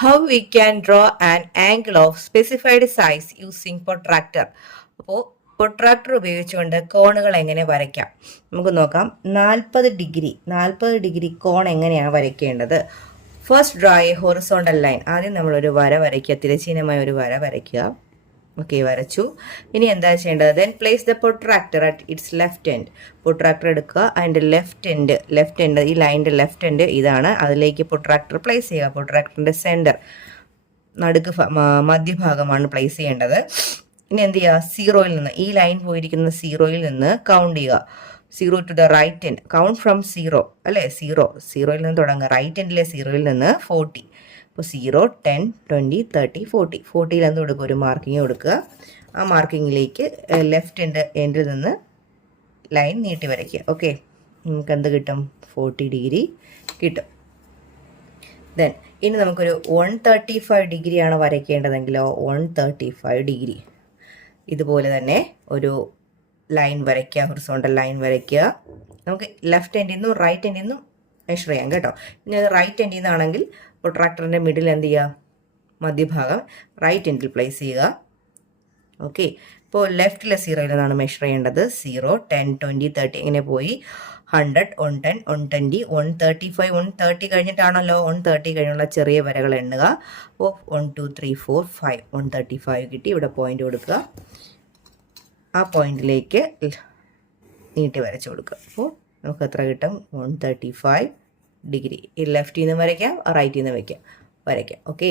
How we can draw an angle of specified size using protractor. അപ്പോൾ protractor ഉപയോഗിച്ചുകൊണ്ട് കോണുകൾ എങ്ങനെ വരയ്ക്കാം നമുക്ക് നോക്കാം. 40 ഡിഗ്രി കോൺ എങ്ങനെയാണ് വരയ്ക്കേണ്ടത്? First draw a horizontal line. ആദ്യം നമ്മളൊരു വര വരയ്ക്കുക, തിരശ്ചീനമായ ഒരു വര വരയ്ക്കുക. ഓക്കെ, വരച്ചു. ഇനി എന്താ ചെയ്യേണ്ടത്? Then place the protractor at its left end. Protractor എടുക്കുക, അതിൻ്റെ ലെഫ്റ്റ് എൻഡ് ഈ ലൈനിൻ്റെ ലെഫ്റ്റ് എൻഡ് ഇതാണ്, അതിലേക്ക് പ്രൊട്രാക്ടർ പ്ലേസ് ചെയ്യുക. പ്രൊട്രാക്ടറിൻ്റെ സെൻറ്റർ മധ്യഭാഗമാണ് പ്ലേസ് ചെയ്യേണ്ടത്. ഇനി എന്ത് ചെയ്യുക? സീറോയിൽ നിന്ന്, ഈ ലൈൻ പോയിരിക്കുന്ന സീറോയിൽ നിന്ന് കൗണ്ട് ചെയ്യുക. 0 to the right end, count from 0 അല്ലേ? സീറോയിൽ നിന്ന് തുടങ്ങുക. റൈറ്റ് എൻഡിലെ സീറോയിൽ നിന്ന് 40. അപ്പോൾ 0, 10, 20, 30, 40. 40ൽ എന്ത് കൊടുക്കുക? ഒരു മാർക്കിങ് കൊടുക്കുക. ആ മാർക്കിങ്ങിലേക്ക് ലെഫ്റ്റ് എൻഡിൽ നിന്ന് ലൈൻ നീട്ടി വരയ്ക്കുക. ഓക്കെ, നമുക്ക് എന്ത് കിട്ടും? 40 ഡിഗ്രി കിട്ടും. ദെൻ ഇനി നമുക്കൊരു 135 ഡിഗ്രിയാണ് വരയ്ക്കേണ്ടതെങ്കിലോ 135 ഡിഗ്രി ഇതുപോലെ തന്നെ ഒരു ലൈൻ വരയ്ക്കുക, ഹൊറിസോണ്ടൽ ലൈൻ വരയ്ക്കുക. നമുക്ക് ലെഫ്റ്റ് എൻഡിൽ നിന്നും റൈറ്റ് എൻഡിൽ നിന്നും മെഷർ ചെയ്യാം കേട്ടോ. ഇനി അത് റൈറ്റ് എൻഡിൽ നിന്നാണെങ്കിൽ പ്രൊട്രാക്ടറിൻ്റെ മിഡിൽ എന്ത് ചെയ്യുക? മധ്യഭാഗം റൈറ്റ് എൻഡിൽ പ്ലേസ് ചെയ്യുക. ഓക്കെ, ഇപ്പോൾ ലെഫ്റ്റിലെ സീറോയിൽ നിന്നാണ് മെഷർ ചെയ്യേണ്ടത്. 0, 10, 20, 30 ഇങ്ങനെ പോയി 100, 110, 120, 135. 130 കഴിഞ്ഞിട്ടാണല്ലോ 130 കഴിഞ്ഞുള്ള ചെറിയ വരകൾ എണ്ണുക. അപ്പോൾ 1, 2, 3, 4, 5. 135 കിട്ടി. ഇവിടെ പോയിന്റ് കൊടുക്കുക. ആ പോയിന്റിലേക്ക് നീട്ടി വരച്ചു കൊടുക്കുക. അപ്പോൾ നമുക്ക് എത്ര കിട്ടും? 135 ഡിഗ്രി. ഈ ലെഫ്റ്റിൽ നിന്ന് വരയ്ക്കാം, റൈറ്റിൽ നിന്ന് വരയ്ക്കാം. ഓക്കെ.